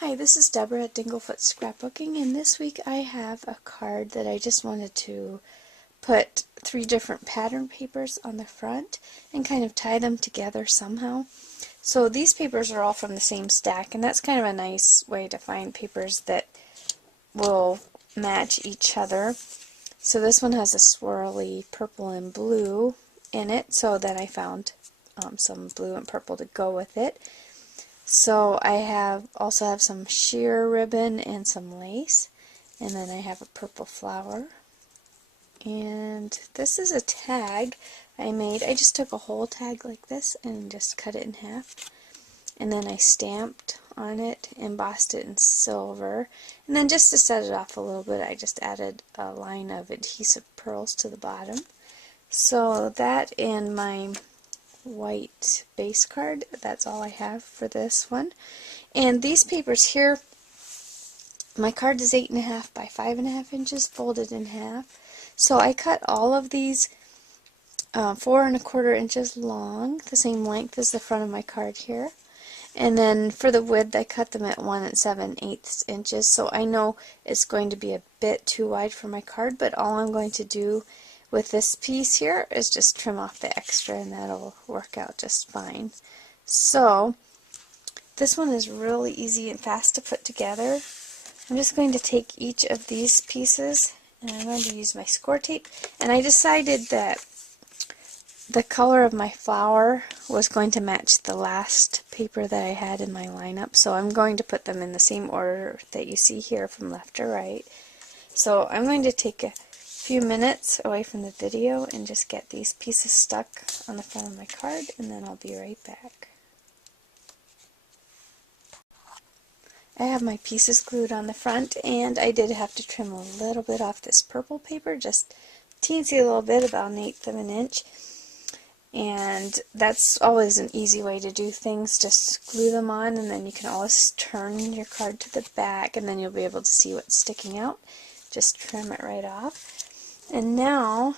Hi, this is Deborah at Dinglefoot Scrapbooking, and this week I have a card that I just wanted to put 3 different pattern papers on the front and kind of tie them together somehow. So these papers are all from the same stack, and that's kind of a nice way to find papers that will match each other. So this one has a swirly purple and blue in it, so then I found some blue and purple to go with it. So I also have some sheer ribbon and some lace, and then I have a purple flower. And this is a tag I made. I just took a whole tag like this and just cut it in half. And then I stamped on it, embossed it in silver. And then just to set it off a little bit, I just added a line of adhesive pearls to the bottom. So that and my white base card, that's all I have for this one. And these papers here, my card is 8.5 by 5.5 inches folded in half. So I cut all of these 4¼ inches long, the same length as the front of my card here. And then for the width, I cut them at 1 7/8 inches. So I know it's going to be a bit too wide for my card, but all I'm going to do with this piece here is just trim off the extra, and that'll work out just fine. So this one is really easy and fast to put together. I'm just going to take each of these pieces and I'm going to use my score tape, and I decided that the color of my flower was going to match the last paper that I had in my lineup, so I'm going to put them in the same order that you see here from left to right. So I'm going to take a few minutes away from the video and just get these pieces stuck on the front of my card, and then I'll be right back. I have my pieces glued on the front, and I did have to trim a little bit off this purple paper, just teensy little bit, about 1/8 of an inch. And that's always an easy way to do things, just glue them on, and then you can always turn your card to the back and then you'll be able to see what's sticking out. Just trim it right off. And now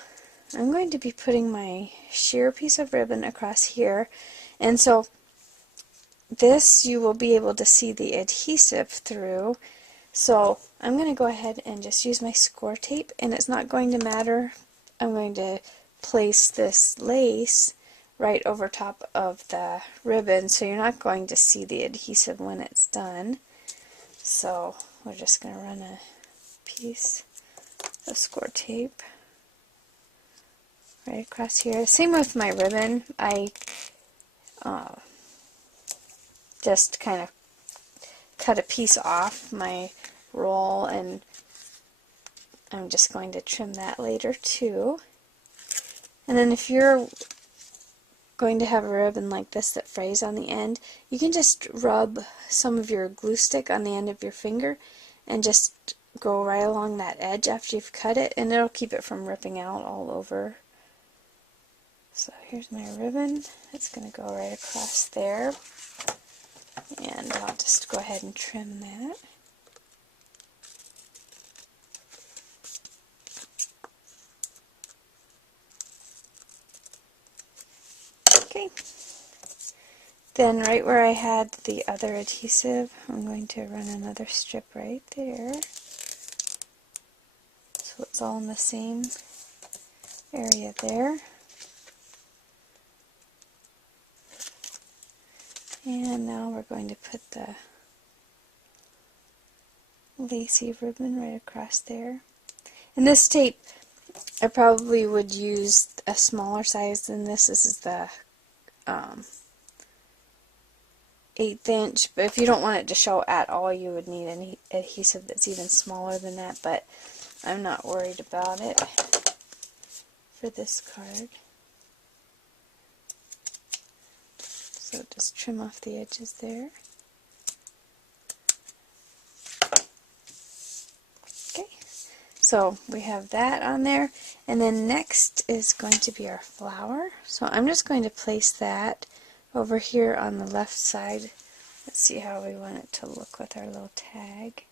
I'm going to be putting my sheer piece of ribbon across here, and so this you will be able to see the adhesive through. So I'm going to go ahead and just use my score tape, and it's not going to matter. I'm going to place this lace right over top of the ribbon, so you're not going to see the adhesive when it's done. So we're just going to run a piece of score tape right across here. Same with my ribbon. I just kind of cut a piece off my roll, and I'm just going to trim that later too. And then if you're going to have a ribbon like this that frays on the end, you can just rub some of your glue stick on the end of your finger and just go right along that edge after you've cut it, and it'll keep it from ripping out all over. So here's my ribbon. It's going to go right across there, and I'll just go ahead and trim that. Okay. Then right where I had the other adhesive, I'm going to run another strip right there, so it's all in the same area there. And now we're going to put the lacy ribbon right across there. And this tape, I probably would use a smaller size than this. This is the 1/8 inch, but if you don't want it to show at all, you would need an adhesive that's even smaller than that, but I'm not worried about it for this card. So just trim off the edges there. Okay, so we have that on there, and then next is going to be our flower. So I'm just going to place that over here on the left side. Let's see how we want it to look with our little tag.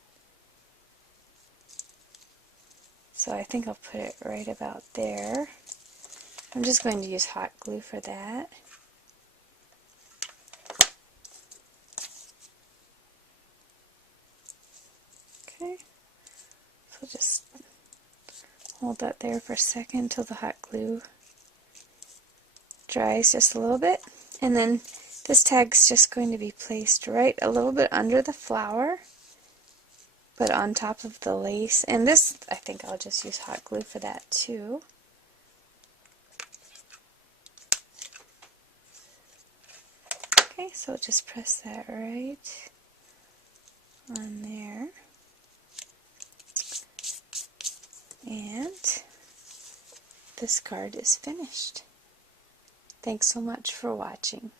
So I think I'll put it right about there. I'm just going to use hot glue for that. Hold that there for a second until the hot glue dries just a little bit. And then this tag's just going to be placed right a little bit under the flower, but on top of the lace. And this, I think I'll just use hot glue for that too. Okay, so just press that right on there. And this card is finished. Thanks so much for watching.